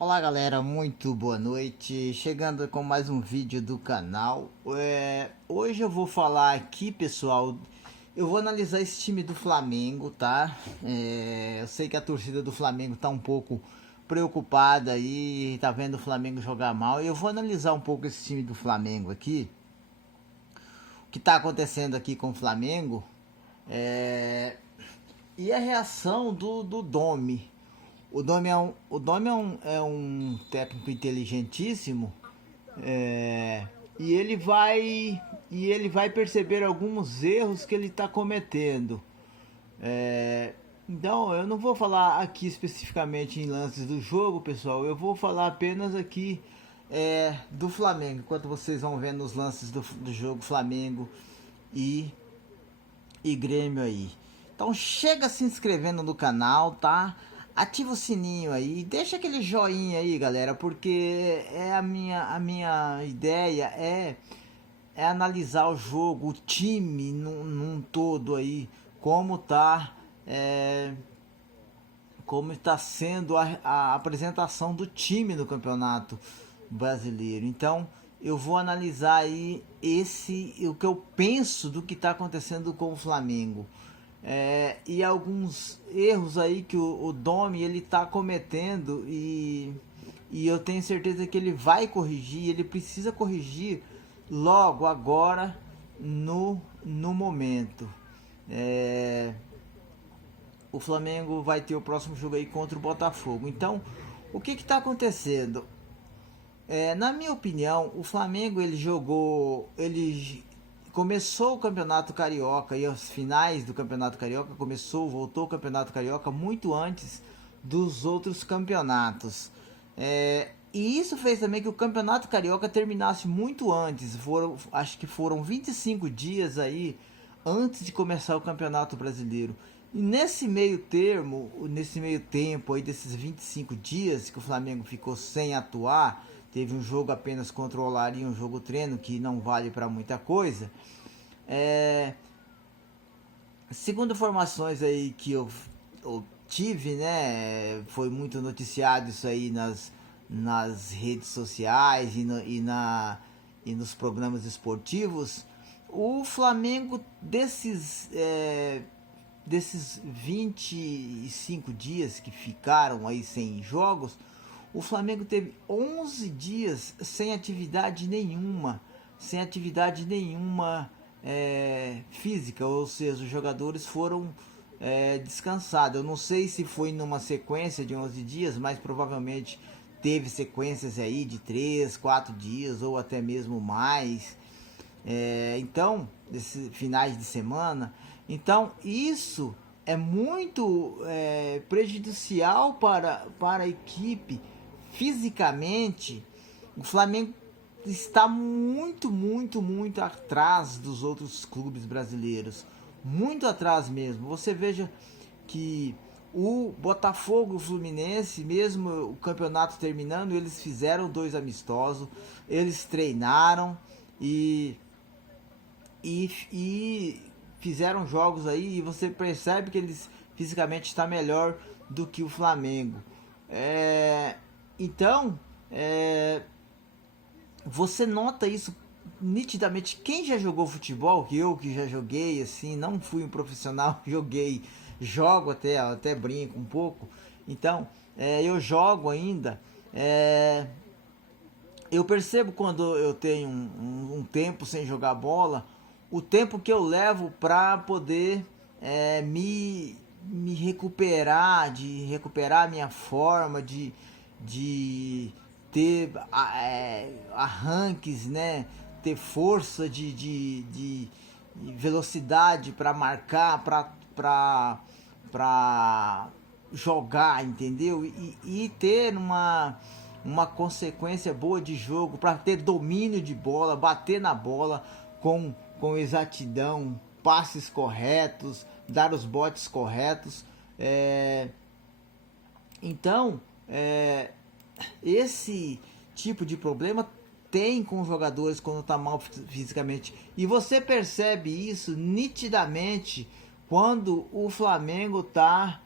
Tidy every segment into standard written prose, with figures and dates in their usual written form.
Olá galera, muito boa noite, chegando com mais um vídeo do canal. Hoje eu vou falar aqui, pessoal, eu vou analisar esse time do Flamengo, tá? Eu sei que a torcida do Flamengo tá um pouco preocupada aí, tá vendo o Flamengo jogar mal, e eu vou analisar um pouco esse time do Flamengo aqui, o que tá acontecendo aqui com o Flamengo, e a reação do Domi. O Domi é um técnico inteligentíssimo, e ele vai perceber alguns erros que ele está cometendo. Então eu não vou falar aqui especificamente em lances do jogo, pessoal. Eu vou falar apenas aqui do Flamengo, enquanto vocês vão vendo os lances do jogo Flamengo e Grêmio aí. Então chega se inscrevendo no canal, tá? Ativa o sininho aí, deixa aquele joinha aí, galera, porque a minha ideia é analisar o jogo, o time num todo aí, como está sendo a apresentação do time no Campeonato Brasileiro. Então eu vou analisar aí o que eu penso do que está acontecendo com o Flamengo. E alguns erros aí que o Domi ele está cometendo, e eu tenho certeza que ele vai corrigir, ele precisa corrigir logo agora no momento. O Flamengo vai ter o próximo jogo aí contra o Botafogo. Então, o que está acontecendo? Na minha opinião, o Flamengo ele começou o Campeonato Carioca e as finais do Campeonato Carioca voltou o Campeonato Carioca muito antes dos outros campeonatos. E isso fez também que o Campeonato Carioca terminasse muito antes. Acho que foram 25 dias aí antes de começar o Campeonato Brasileiro. E nesse meio tempo aí desses 25 dias que o Flamengo ficou sem atuar, teve um jogo apenas contra o Olaria, um jogo treino que não vale para muita coisa. Segundo informações aí que eu tive, né, foi muito noticiado isso aí nas redes sociais e nos programas esportivos. O Flamengo desses 25 dias que ficaram aí sem jogos, o Flamengo teve 11 dias sem atividade nenhuma, física, ou seja, os jogadores foram descansados. Eu não sei se foi numa sequência de 11 dias, mas provavelmente teve sequências aí de 3, 4 dias ou até mesmo mais. Então, desses finais de semana. Então, isso é muito prejudicial para a equipe fisicamente. O Flamengo está muito, muito, muito atrás dos outros clubes brasileiros. Muito atrás mesmo. Você veja que o Botafogo e o Fluminense, mesmo o campeonato terminando, eles fizeram 2 amistosos, eles treinaram e fizeram jogos aí, e você percebe que eles fisicamente está melhor do que o Flamengo. Então, você nota isso nitidamente. Quem já jogou futebol, que já joguei, assim, não fui um profissional, jogo até brinco um pouco. Então, eu jogo ainda. Eu percebo quando eu tenho um tempo sem jogar bola, o tempo que eu levo para poder me recuperar, de recuperar a minha forma, de ter arranques, né? Ter força de velocidade para marcar, para jogar, entendeu? E ter uma consequência boa de jogo, para ter domínio de bola, bater na bola com exatidão, passes corretos, dar os botes corretos. Então, esse tipo de problema tem com os jogadores quando tá mal fisicamente. E você percebe isso nitidamente quando o Flamengo tá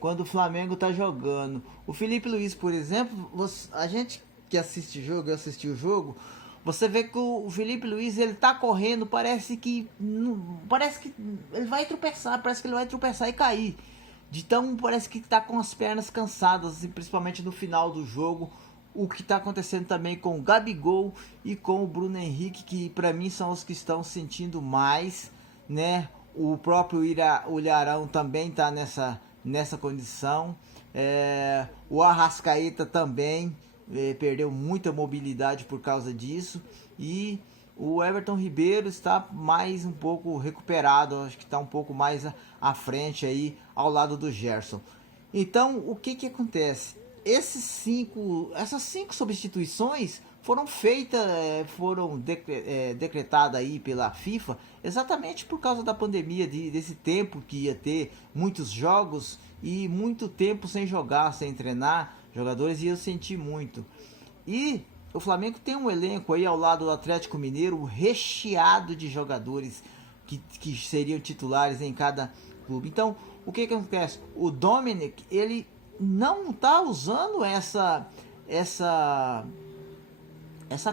quando o Flamengo tá jogando. O Felipe Luiz, por exemplo, a gente que assiste o jogo, eu assisti o jogo, você vê que o Felipe Luiz, ele tá correndo, parece que ele vai tropeçar, parece que ele vai tropeçar e cair. Então parece que tá com as pernas cansadas, assim, principalmente no final do jogo. O que está acontecendo também com o Gabigol e com o Bruno Henrique, que para mim são os que estão sentindo mais, né? O próprio Ilharão também está nessa condição. O Arrascaeta também perdeu muita mobilidade por causa disso. E o Everton Ribeiro está mais um pouco recuperado, acho que está um pouco mais à frente aí, ao lado do Gerson. Então, o que acontece? Essas cinco substituições foram feitas, foram decretadas aí pela FIFA exatamente por causa da pandemia, desse tempo que ia ter muitos jogos e muito tempo sem jogar, sem treinar, jogadores iam sentir muito. E o Flamengo tem um elenco aí ao lado do Atlético Mineiro recheado de jogadores que seriam titulares em cada clube. Então, o que acontece? O Dominic, ele não tá usando essa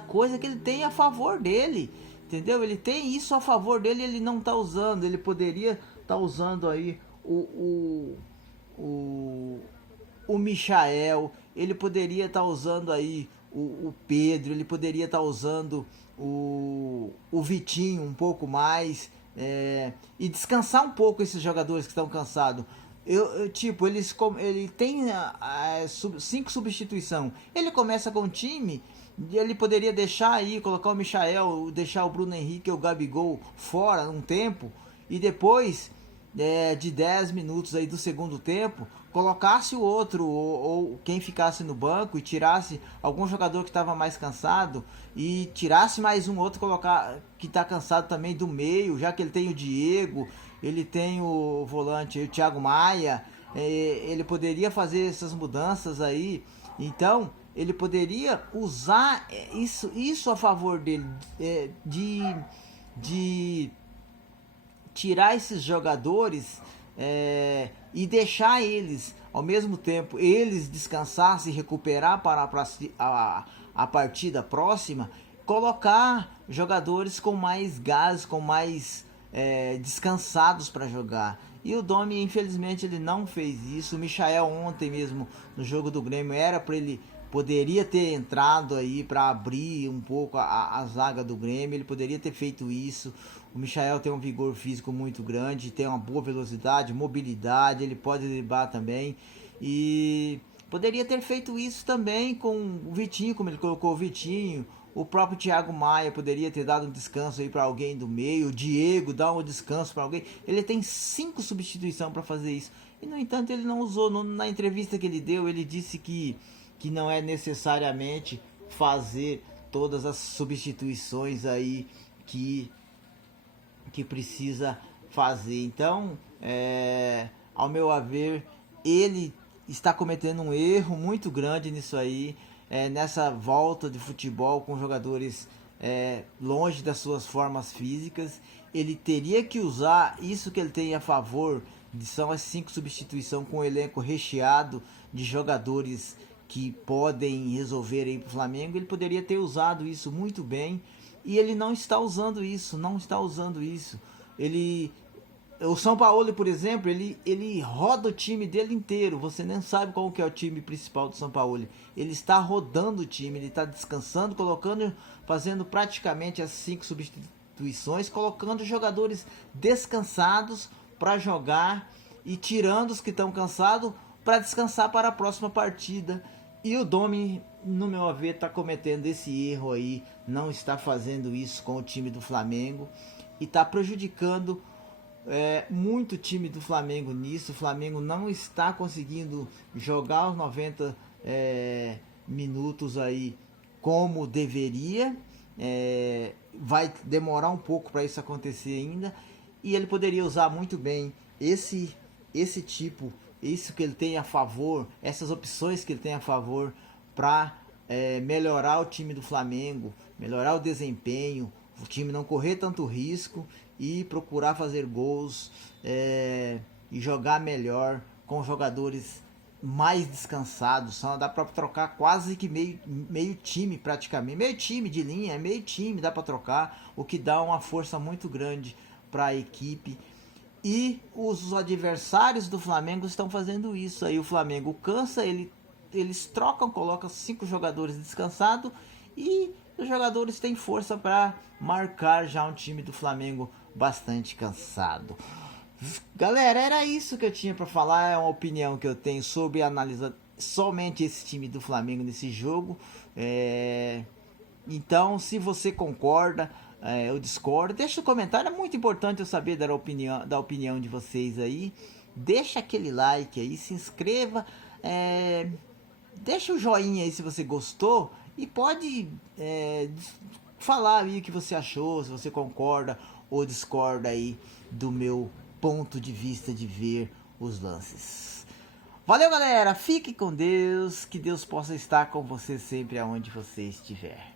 coisa que ele tem a favor dele, entendeu? Ele tem isso a favor dele, ele não tá usando. Ele poderia tá usando aí o Michael, ele poderia estar usando aí o Pedro, ele poderia estar usando o Vitinho um pouco mais, e descansar um pouco esses jogadores que estão cansados. Tipo, ele tem cinco substituições. Ele começa com o time, ele poderia deixar aí, colocar o Michael, deixar o Bruno Henrique ou o Gabigol fora um tempo, e depois de 10 minutos aí do segundo tempo, colocasse o outro ou quem ficasse no banco e tirasse algum jogador que estava mais cansado e tirasse mais um outro colocar que está cansado também do meio, já que ele tem o Diego, ele tem o volante o Thiago Maia, ele poderia fazer essas mudanças aí. Então ele poderia usar isso a favor dele, de tirar esses jogadores e deixar eles, ao mesmo tempo, eles descansar, se recuperar para a partida próxima, colocar jogadores com mais gás, com mais descansados para jogar. E o Domi, infelizmente, ele não fez isso. O Michael ontem mesmo, no jogo do Grêmio, era para ele... Poderia ter entrado aí para abrir um pouco a zaga do Grêmio, ele poderia ter feito isso. O Michael tem um vigor físico muito grande, tem uma boa velocidade, mobilidade, ele pode driblar também. E poderia ter feito isso também com o Vitinho, como ele colocou o Vitinho. O próprio Thiago Maia poderia ter dado um descanso aí para alguém do meio. O Diego dá um descanso para alguém. Ele tem 5 substituições para fazer isso. E no entanto ele não usou. Na entrevista que ele deu, ele disse que não é necessariamente fazer todas as substituições aí que precisa fazer. Então, ao meu haver, ele está cometendo um erro muito grande nisso aí, nessa volta de futebol com jogadores longe das suas formas físicas. Ele teria que usar isso que ele tem a favor, são as 5 substituições com o elenco recheado de jogadores que podem resolver aí pro Flamengo. Ele poderia ter usado isso muito bem e ele não está usando isso, o São Paulo, por exemplo, ele roda o time dele inteiro. Você nem sabe qual que é o time principal do São Paulo. Ele está rodando o time, ele está descansando, fazendo praticamente as 5 substituições, colocando jogadores descansados para jogar e tirando os que estão cansados para descansar para a próxima partida. E o Domi, no meu ver, está cometendo esse erro aí, não está fazendo isso com o time do Flamengo e está prejudicando muito o time do Flamengo nisso. O Flamengo não está conseguindo jogar os 90 minutos aí como deveria. Vai demorar um pouco para isso acontecer ainda, e ele poderia usar muito bem esse tipo, isso que ele tem a favor, essas opções que ele tem a favor para melhorar o time do Flamengo, melhorar o desempenho, o time não correr tanto risco e procurar fazer gols e jogar melhor com jogadores mais descansados, só dá para trocar quase que meio time praticamente, meio time de linha, meio time dá para trocar, o que dá uma força muito grande para a equipe. E os adversários do Flamengo estão fazendo isso. Aí o Flamengo cansa, eles trocam, colocam 5 jogadores descansados e os jogadores têm força para marcar já um time do Flamengo bastante cansado. Galera, era isso que eu tinha para falar. É uma opinião que eu tenho sobre analisar somente esse time do Flamengo nesse jogo. Então, se você concorda, eu discordo, deixa o comentário. É muito importante eu saber da opinião de vocês aí. Deixa aquele like aí, se inscreva, deixa o joinha aí se você gostou e pode falar aí o que você achou, se você concorda ou discorda aí do meu ponto de vista de ver os lances. Valeu, galera, fique com Deus, que Deus possa estar com você sempre aonde você estiver.